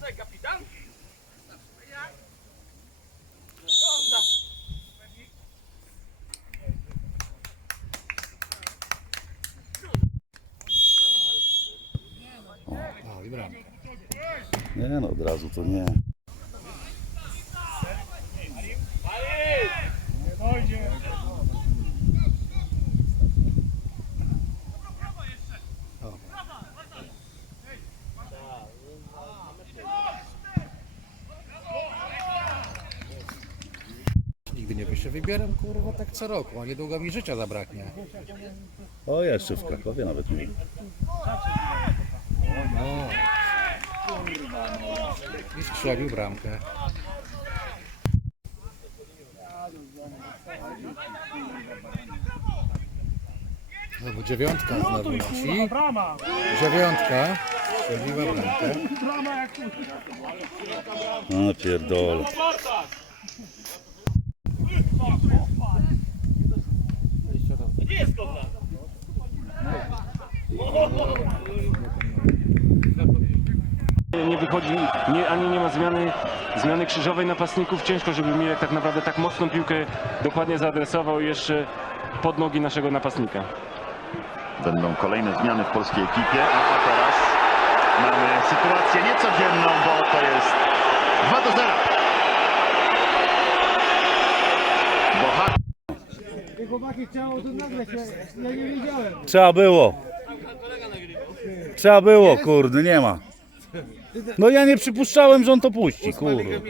tutaj kapitan? I bram. Nie no, od razu to nie. Nie się wybieram, kurwa, tak co roku, a niedługo mi życia zabraknie. O, jeszcze w Krakowie nawet nie. No. I strzelił bramkę. Znowu dziewiątka znowu nosi. Brama! Dziewiątka. Strzeliła bramkę. Brama jak No pierdol. Nie wychodzi, nie, ani nie ma zmiany, zmiany krzyżowej napastników. Ciężko, żeby Mirek tak naprawdę tak mocną piłkę dokładnie zaadresował jeszcze pod nogi naszego napastnika. Będą kolejne zmiany w polskiej ekipie, a, a teraz mamy sytuację niecodzienną, bo to jest 2 do 0. chłopaki chciało to nagrać, ja, ja nie wiedziałem. Trzeba było. Trzeba było, kurde, nie ma. No ja nie przypuszczałem, że on to puści, kurde.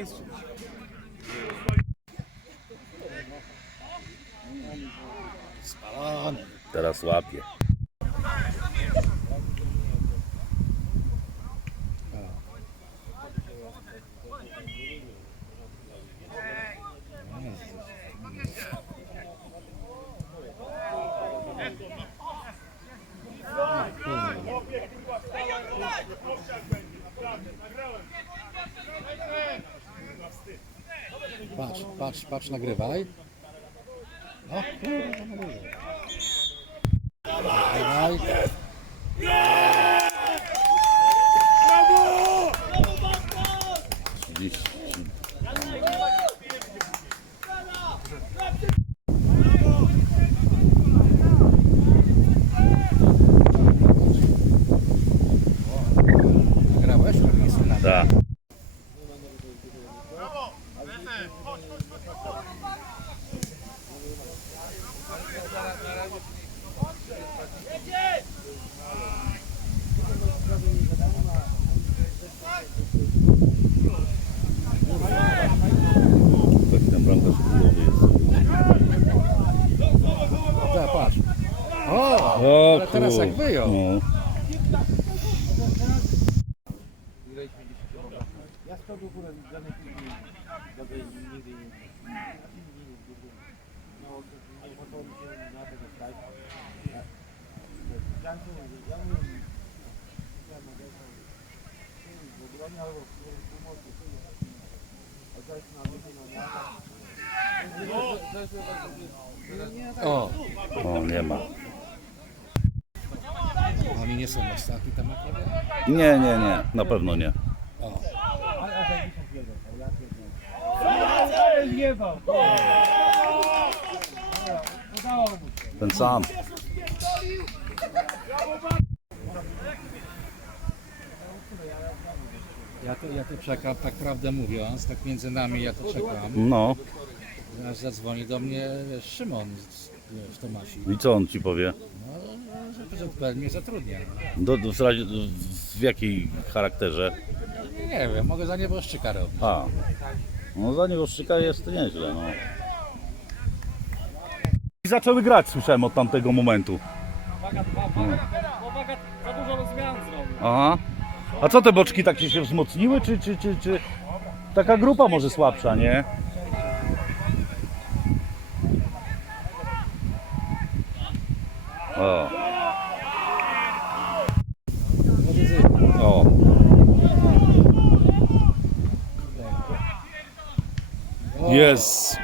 Teraz łapie. Patrz, patrz, nagrywaj. O, kurwa, nagrywaj. Nagrywaj. Nagrałeś? Nagrałeś? Tak. Tak ten bramkarz chujowy jest. Tak, patrz. O, O ale teraz jak wyjął. No. Ja z tobą kurwa żadnej piłki dobrej nigdy nie No, nie podoba mi się na to dostać. Ja mówię, ja mówię, ja mówię, w obronie albo w pomocy. A teraz na wyjdzie na O, O, nie ma. Oni nie są ostatni temakowe? Nie, nie, nie. Na pewno nie. O. Ten sam. ja to, ja to czekam, tak prawdę mówiąc, tak między nami ja to czekam. No. Zaraz zadzwoni do mnie Szymon z, wiesz, Tomasi. I co on ci powie? No, że PZPL mnie zatrudnia. Do, do, w, razie- w jakiej charakterze? Nie, nie wiem, mogę za nieboszczyka robić. A. No za nieboszczyka jest nieźle, no. I zaczęły grać, słyszałem od tamtego momentu. Uwaga, za dużo zmian zrobił. Aha. A co te boczki tak się wzmocniły, czy, czy, czy, czy taka grupa może słabsza, nie? O. Yes.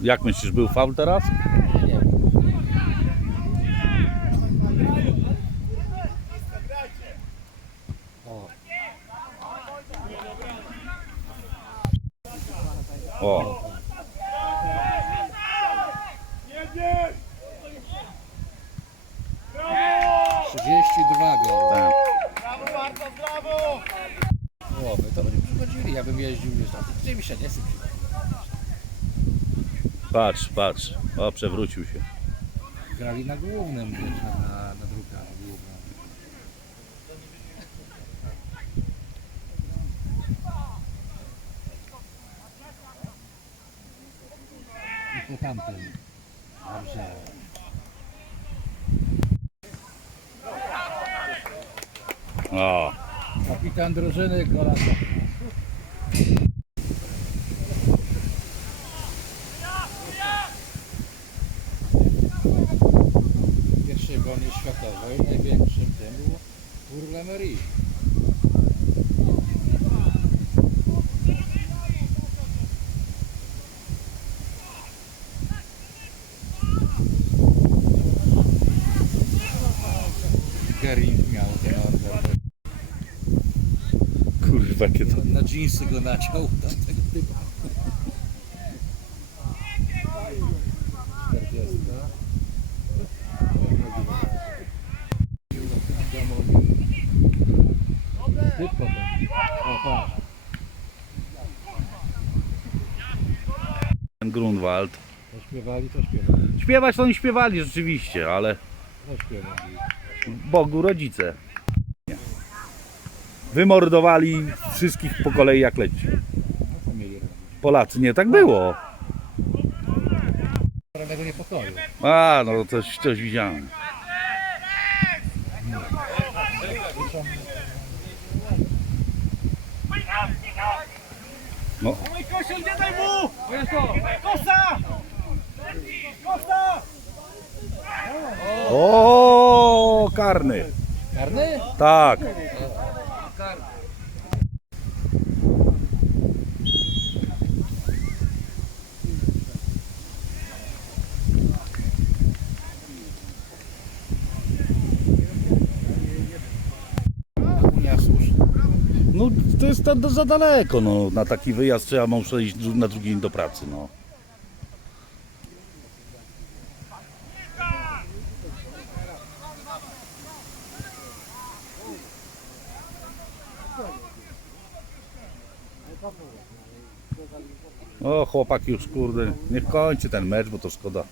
Jak myślisz, był faul teraz? Nie. 32 gol. tak. O, my to byśmy przychodzili, ja bym jeździł, wiesz, tam, gdzie mi się nie przychodzić. Patrz, patrz. O, przewrócił się. Grali na głównym, wiesz, na, na, na drukach głównym. I to tamten. Dobrze. O, Kapitan drużyny Golasa. W pierwszej wojnie światowej największym tym był Tour Le Mery. Gering miał ten order. Jakie to... Na dżinsy go naciął tamtego typa. 40. Typ potem. O. Ten Grunwald. To śpiewali, to śpiewali. Śpiewać to nie śpiewali rzeczywiście, ale To śpiewali. Bogu rodzice. Wymordowali wszystkich po kolei jak leci. Polacy, nie tak było. Niepokoju. A, no coś, coś widziałem. No. Kosiel, nie daj mu! Kosa! Kosa! O, karny. Karny? Tak. To jest ta, za daleko, no. Na taki wyjazd trzeba muszę iść na drugi dzień do pracy, no. O, chłopak już, kurde, niech kończy ten mecz, bo to szkoda.